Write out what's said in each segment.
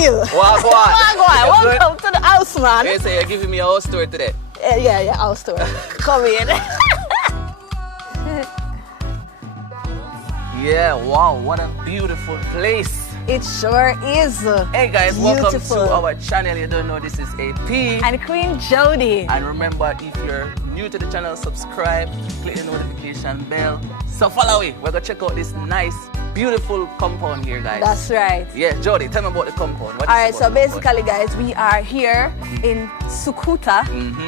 style. Wagwan. Welcome to the house, man. Hey, so you're giving me a house tour today? Yeah, house tour. Come in. Yeah, wow, what a beautiful place. It sure is. Hey guys, welcome Beautiful. to our channel. You don't know, this is AP. And Queen Jodi. And remember, if you're new to the channel, subscribe, click the notification bell. So follow me. We're gonna check out this nice, beautiful compound here, guys. That's right. Yeah, Jodi, tell me about the compound. Alright, so basically, guys, we are here in Sukuta.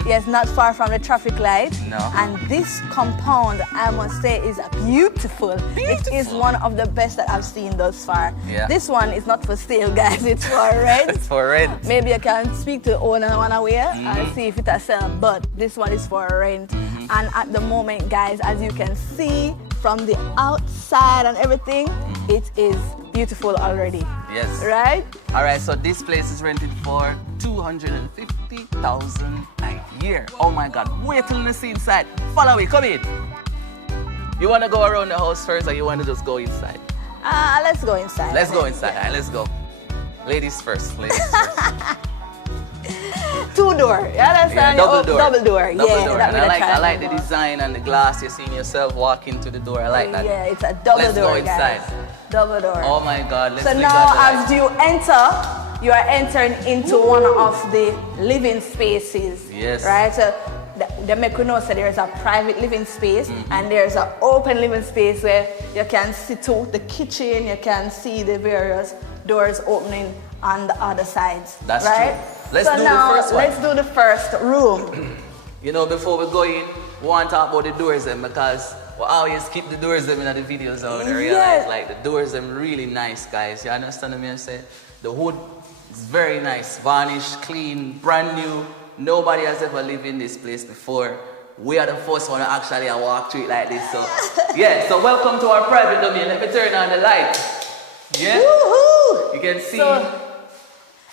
Yes, not far from the traffic light. No. And this compound, I must say, is beautiful. It is one of the best that I've seen thus far. Yeah. This one is not for sale, guys. It's for rent. It's for rent. Maybe I can speak to the owner one away and see if it has sell. But this one is for rent. And at the moment, guys, as you can see from the outside and everything, it is beautiful already. Yes. Right? Alright, so this place is rented for 250,000 a year. Oh my God, wait till you see inside. Follow me, come in. You want to go around the house first or you want to just go inside? Let's go inside. Let's go inside. Alright, let's go. Ladies first, ladies first. Two door. You understand? Yeah, double door. Double door. Double Yeah, door. that And with I a like the triangle. design and the glass. You're seeing yourself walk into the door. I like that. Yeah, it's a double Let's door, go inside. guys. Double door. Oh my God, let's So bring now, on the as lights. you enter, you are entering into one of the living spaces. Yes. Right? So they make you know so there's a private living space and there's an open living space where you can see to the kitchen, you can see the various doors opening on the other sides. That's right? true. Let's so do now, the first one. let's do the first room. You know, before we go in, we want to talk about the doors them because we always keep the doors them in the videos out and realize like the doors them really nice, guys. You understand what I say? The wood is very nice, varnished, clean, brand new. Nobody has ever lived in this place before. We are the first one to actually walk through it like this. So yeah, so welcome to our private domain. Let me turn on the light. Yeah? Woohoo! You can see. So,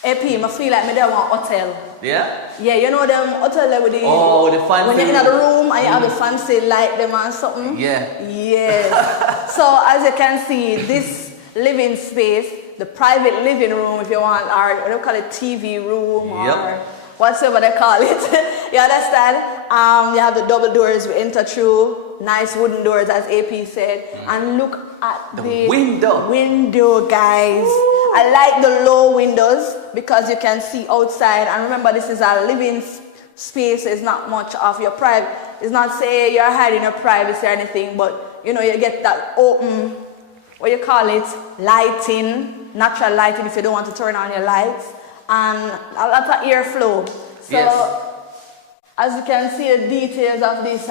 AP, I feel like I don't want hotel. Yeah? Yeah, you know them hotel there with the... Oh, the fancy... When you're in the room and you have the fancy light them and something. Yeah. Yes. So as you can see, this living space, the private living room if you want, or what do you call it, TV room or whatever they call it. You understand? You have the double doors we enter through, nice wooden doors as AP said. And look at the window, guys. I like the low windows because you can see outside. And remember, this is a living space. It's not much of your private. It's not say you're hiding your privacy or anything, but you know, you get that open, what you call it, lighting, natural lighting if you don't want to turn on your lights, and a lot of airflow. So, as you can see the details of this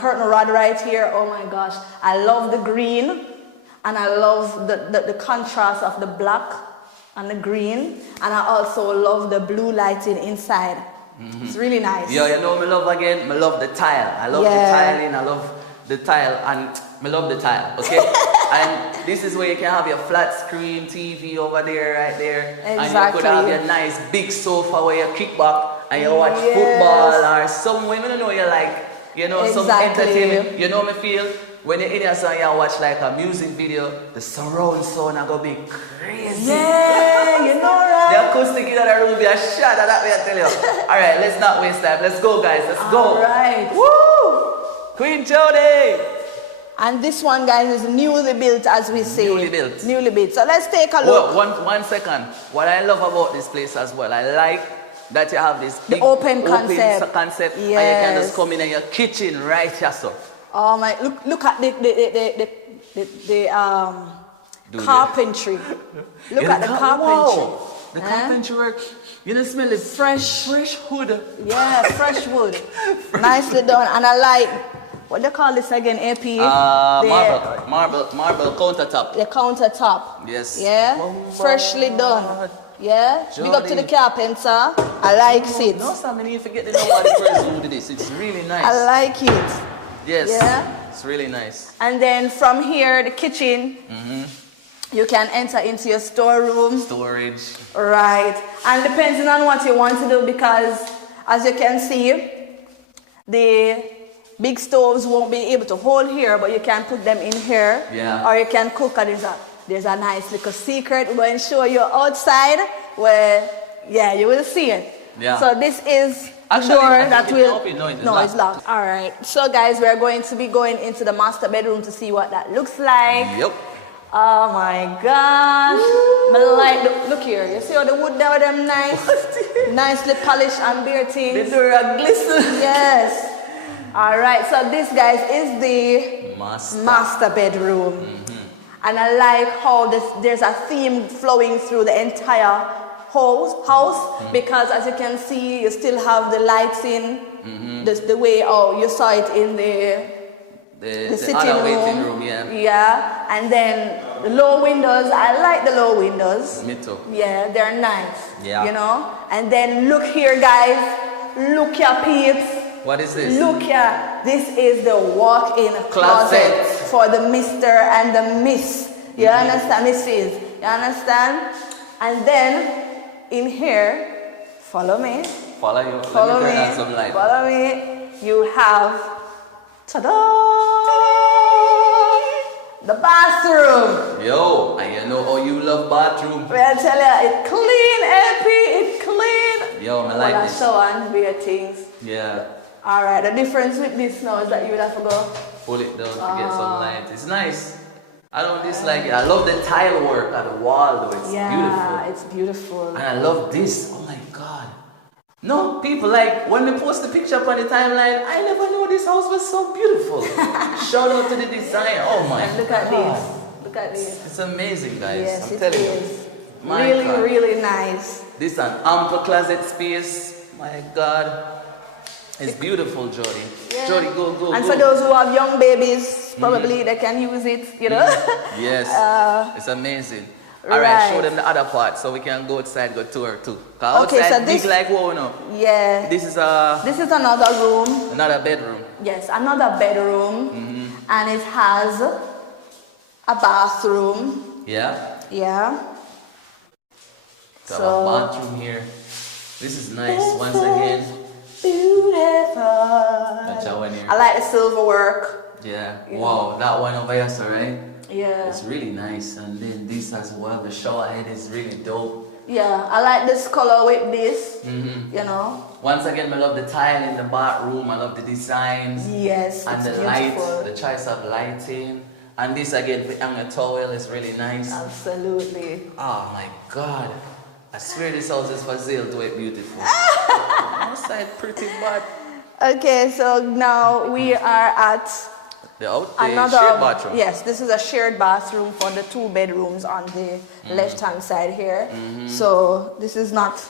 curtain rod right here, oh my gosh, I love the green. And I love the contrast of the black and the green. And I also love the blue lighting inside. It's really nice. Yeah, you know me love again? Me love the tile. I love the tiling, I love the tile, and me love the tile, okay? And this is where you can have your flat screen TV over there, right there. Exactly. And you could have your nice big sofa where you kick back and you watch football or some women you know you like, you know, some entertainment. You know me feel? When you're in your song, you watch like a music video, the surround sound are gonna be crazy. Yeah, you know, right? The acoustic in the room will be a shot at that way, I tell you. Alright, let's not waste time. Let's go, guys. Let's go. Alright. Woo! Queen Jodi! And this one, guys, is newly built, as we say. Newly built. Newly built. So let's take a look. Well, one second. What I love about this place as well, I like that you have this big open concept. And you can just come in your kitchen right here, so. Oh my! Look at the carpentry. Look at the carpentry. Wow. The carpentry work. You know, smell it fresh wood. Yeah, fresh wood. Nicely done. And I like, what do you call this again, AP? Marble countertop. The countertop. Yes. Yeah. Freshly done. Yeah. Big up to the carpenter. I like it. No, Sam, you forget the nobody person who did this. It's really nice. I like it. Yes. Yeah. It's really nice. And then from here, the kitchen, you can enter into your storeroom. Storage. Right. And depending on what you want to do, because as you can see, the big stoves won't be able to hold here, but you can put them in here. Yeah. Or you can cook, and there's a nice little secret we're going to show you outside. where, yeah, you will see it. Yeah. So this is Actually, door I think that it's will. open. No, it's No, locked. it's locked. All right. So guys, we're going to be going into the master bedroom to see what that looks like. Yep. Oh my gosh. Me like, look here. You see how the wood there with them nice, nicely polished and bare things. The door are glisten. Yes. All right. So this, guys, is the master bedroom. And I like how there's a theme flowing through the entire house because as you can see, you still have the lights in, the way you saw it in the sitting other room. waiting room, yeah. Yeah, and then the low windows, I like the low windows. Me too. Yeah, they're nice, Yeah. you know. And then look here, guys, look here, peeps. What is this? Look here, this is the walk-in closet for the Mr. and the Miss. You understand, Mrs.? You understand? And then in here, follow me. Follow you. Follow Let me me. turn on some light. Follow me. You have, ta-da! The bathroom. Yo, and you know how you love bathroom. I tell you, it clean, AP, it clean. Yo, I like this. Show and wear things. Yeah. All right. The difference with this now is that you would have to go. Pull it down to get some light. It's nice. I don't dislike it. I love the tile work on the wall though. It's beautiful. It's beautiful. And I love this. Oh my God. No, people like, when they post the picture up on the timeline, I never knew this house was so beautiful. Shout out to the design. Oh my And look God. at this. Look at this. It's amazing, guys. Yes, I'm it telling is. you. My Really, God. really nice. This is an ample closet space. My God. It's beautiful, Jodi. Yeah. Jodi, go. And for those who have young babies, probably they can use it, you know? Yes. It's amazing. All right, show them the other part so we can go outside, go tour too. Okay, outside, so this, big like wow, no? Yeah. This is another room. another bedroom. Yes, another bedroom. And it has a bathroom. Yeah. Yeah. So a bathroom here. This is nice once again. Beautiful. That's that one here. I like the silver work. Yeah. Wow, that one over here, so right? Yeah. It's really nice. And then this as well, the shower head is really dope. Yeah, I like this color with this, you know. Once again, I love the tile in the bathroom. I love the designs. Yes, and it's the beautiful. lights, the choice of lighting. And this again, the hanger towel is really nice. Absolutely. Oh my God. I swear this house is for sale to it beautiful. Outside pretty bad. Okay, so now we are at The another shared bathroom. Yes, this is a shared bathroom for the two bedrooms on the left-hand side here. So this is not,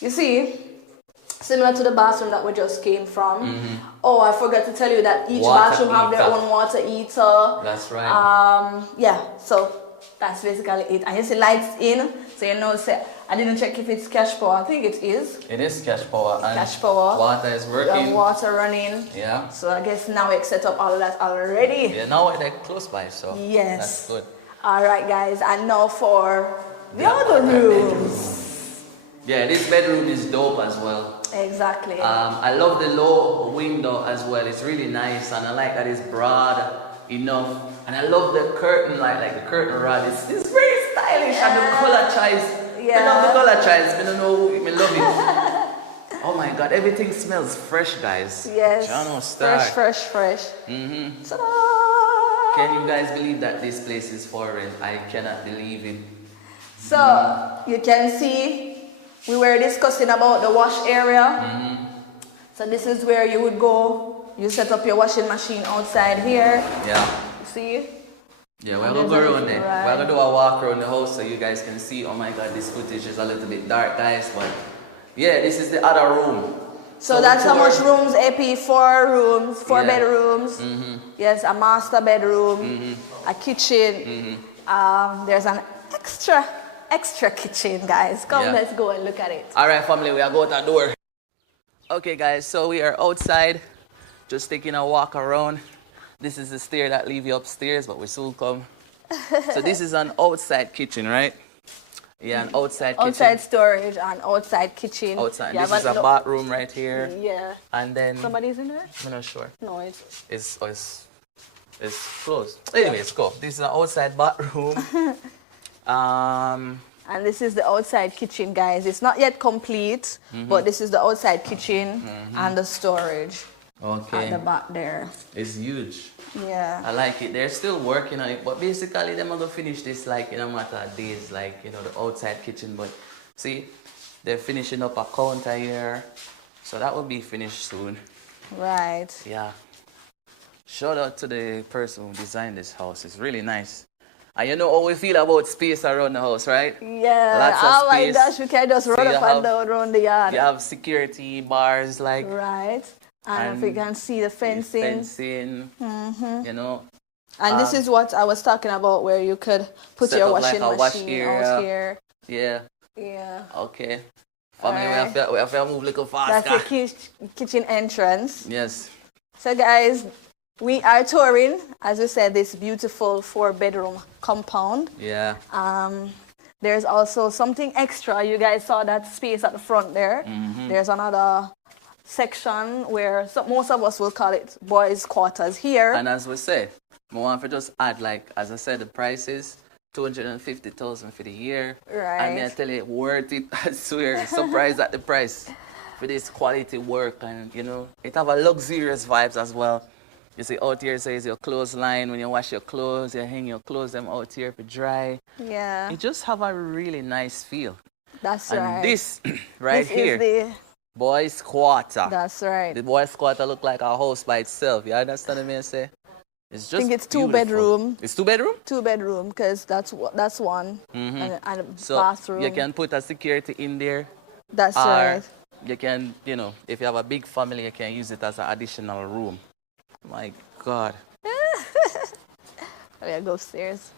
you see, similar to the bathroom that we just came from. Oh, I forgot to tell you that each bathroom have their own water heater. That's right. Yeah, so that's basically it. And you see lights in, so you know, say, I didn't check if it's cash power. I think it is. It is cash power. And Cash power. water is working. Water running. Yeah. So I guess now we set up all of that already. Yeah, now they're close by, so Yes. that's good. All right, guys, and now for the other rooms. Yeah, this bedroom is dope as well. Exactly. I love the low window as well. It's really nice, and I like that it's broad enough. And I love the curtain, like the curtain rod. It's very stylish, and the color choice. Yeah. I love the color choice. I don't know, I love it. Oh my God, everything smells fresh, guys. Yes. Jano Star. Fresh. Ta-da! Can you guys believe that this place is for rent? I cannot believe it. So you can see we were discussing about the wash area. So this is where you would go. You set up your washing machine outside here. Yeah. You see? Yeah, we're gonna go around there. Right. We're gonna do a walk around the house so you guys can see. Oh my God, this footage is a little bit dark, guys, but yeah, this is the other room. So that's how much rooms, AP? 4 rooms, 4 bedrooms. Yes, a master bedroom, a kitchen. There's an extra kitchen, guys. Come, let's go and look at it. All right, family, we are going to the door. Okay, guys, so we are outside, just taking a walk around. This is the stair that leave you upstairs, but we soon come. So this is an outside kitchen, right? Yeah, an outside kitchen. Outside storage and outside kitchen. Outside. This is a bathroom right here. Yeah. And then Somebody's in there? I'm not sure. No, it's It's closed. Anyway, let's go. This is an outside bathroom. And this is the outside kitchen, guys. It's not yet complete, but this is the outside kitchen and the storage. Okay. At the back there. It's huge. Yeah. I like it. They're still working on it, but basically they're gonna finish this like in a matter of days, like the outside kitchen. But see, they're finishing up a counter here, so that will be finished soon. Right. Yeah. Shout out to the person who designed this house. It's really nice. And you know how we feel about space around the house, right? Yeah. Lots of oh space. My gosh, we can just run up and down around the yard. You have security bars, like. Right. And if you can see the fencing. And this is what I was talking about, where you could put your washing machine out here. Yeah. Yeah. Okay. Family, we have to move a little faster. That's the kitchen entrance. Yes. So guys, we are touring, as we said, this beautiful 4-bedroom compound. Yeah. There's also something extra. You guys saw that space at the front there. There's another section where most of us will call it boys' quarters here. And as we said, I want to just add, like, as I said, the price is $250,000 for the year. Right. And I tell you, worth it. I swear, surprised at the price for this quality work, and it have a luxurious vibes as well. You see out here says your clothesline. When you wash your clothes, you hang your clothes them out here for dry. Yeah. It just have a really nice feel. That's and right. This right here. Is the boys' quarter. That's right. The boys' quarter look like a house by itself. You understand what I say? It's just I think it's beautiful. 2-bedroom. It's 2-bedroom? 2-bedroom, because that's one. And a so bathroom. You can put a security in there. That's right. You can, if you have a big family, you can use it as an additional room. My God. We go upstairs.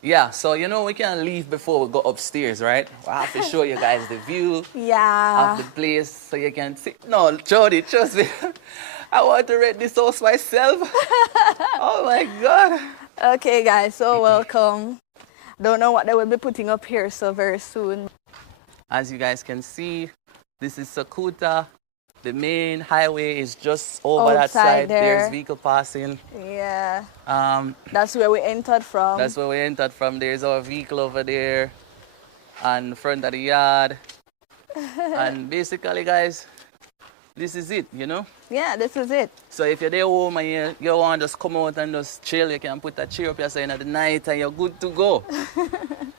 Yeah, so we can leave before we go upstairs, right? I have to show you guys the view of the place so you can see. No, Jodi, trust me. I want to rent this house myself. Oh my God. Okay, guys, so welcome. Don't know what they will be putting up here so very soon. As you guys can see, this is Sakuta. The main highway is just over that side. There's vehicle passing. Yeah. That's where we entered from. That's where we entered from. There's our vehicle over there and front of the yard. And basically, guys, this is it, Yeah, this is it. So if you're there home and you want to just come out and just chill, you can put a chair up yourself at the night and you're good to go.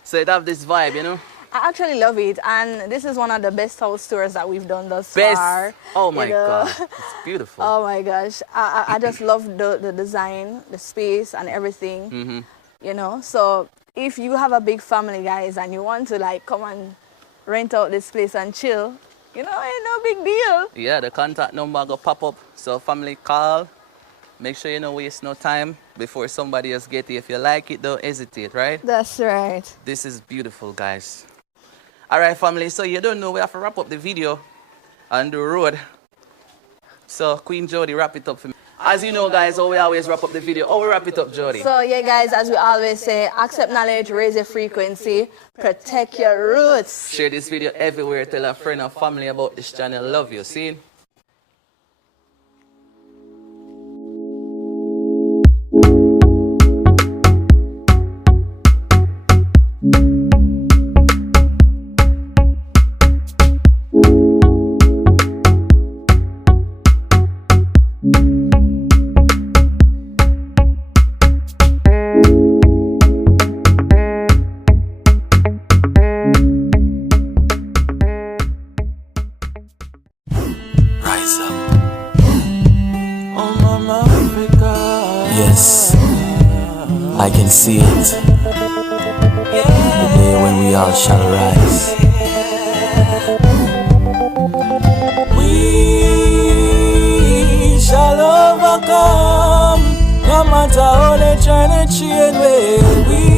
So it have this vibe, I actually love it, and this is one of the best house tours that we've done thus far. Oh my God, it's beautiful. Oh my gosh, I just love the design, the space, and everything. So if you have a big family, guys, and you want to come and rent out this place and chill, ain't no big deal. Yeah, the contact number go pop up, so family call. Make sure you don't waste no time before somebody else get it. If you like it, don't hesitate, right? That's right. This is beautiful, guys. All right, family, so you don't know, we have to wrap up the video on the road. So, Queen Jodi, wrap it up for me. As you know, guys, we always wrap up the video. We wrap it up, Jodi? So, yeah, guys, as we always say, accept knowledge, raise your frequency, protect your roots. Share this video everywhere. Tell a friend or family about this channel. Love you. See? Yes, I can see it. The day when we all shall rise. We shall overcome, no matter how they try to chain we.